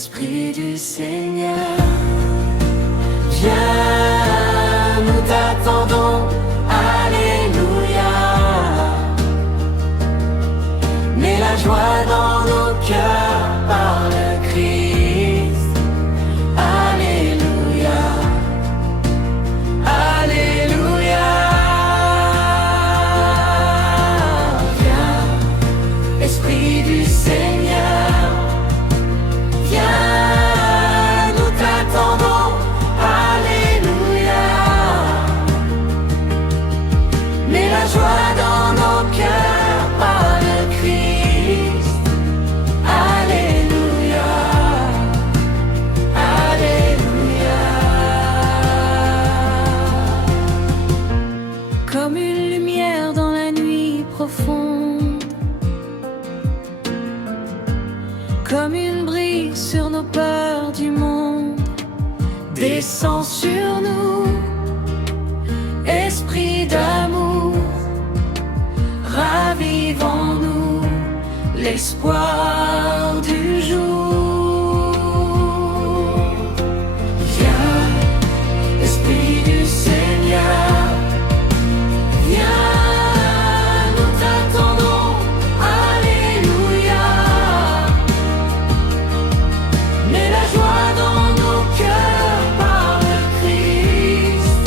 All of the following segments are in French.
Esprit du Seigneur, viens, nous t'attendons, alléluia. Mets la joie dans nos cœurs par le Christ, alléluia, alléluia. Viens, Esprit du Seigneur, viens, nous t'attendons, alléluia. Mets la joie dans nos cœurs par le Christ, alléluia, alléluia. Comme une lumière dans la nuit profonde, comme une brise sur nos peurs du monde, descends sur nous, esprit d'amour, ravive en nous l'espoir du jour. Viens, Esprit du Seigneur, viens, nous t'attendons, alléluia. Mets la joie dans nos cœurs par le Christ,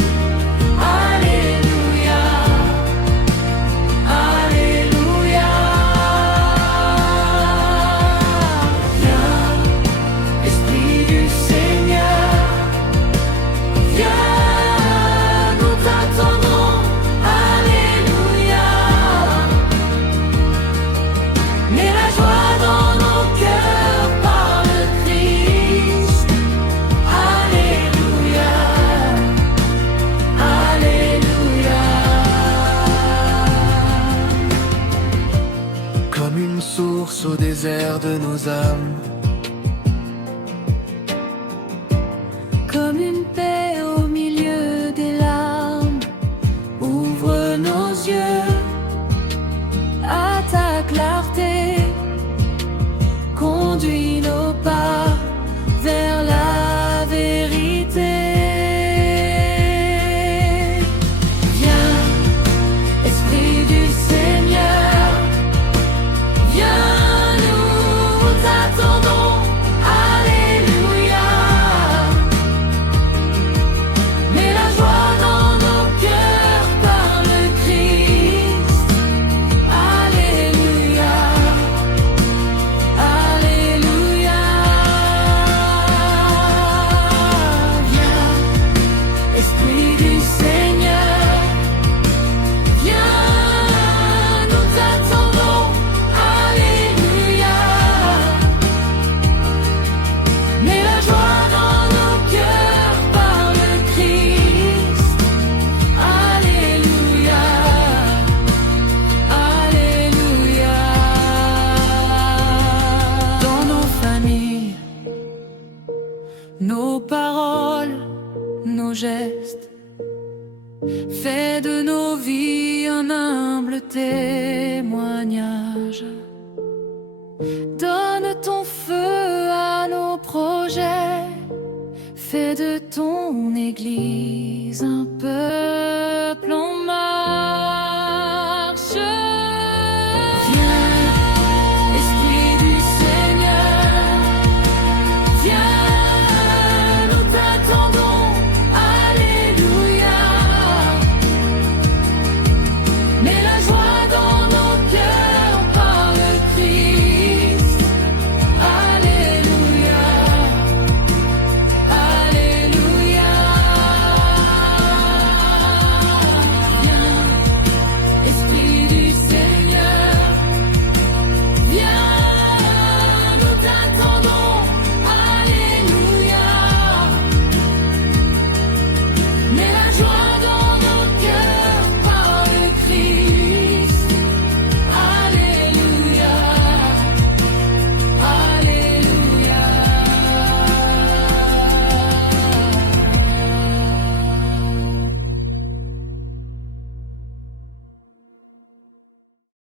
alléluia, alléluia. Viens, Esprit du Seigneur, viens, nous t'attendons, alléluia. Mets la joie dans nos cœurs par le Christ, alléluia, alléluia. Comme une source au désert de nos âmes, Comme une paix au milieu des larmes, ouvre nos yeux à ta clarté, conduis nos pas vers la vérité. Viens, Esprit du Seigneur, viens, nous t'attendons, alléluia. Mets la joie dans nos cœurs par le Christ, alléluia, alléluia. Viens, Esprit du Seigneur, viens, nous t'attendons, alléluia. Mets la joie dans nos cœurs par le Christ, alléluia, alléluia. Dans nos familles, nos paroles, nos gestes, fais de nos vies un humble témoignage. Donne ton feu à nos projets, fais de ton Église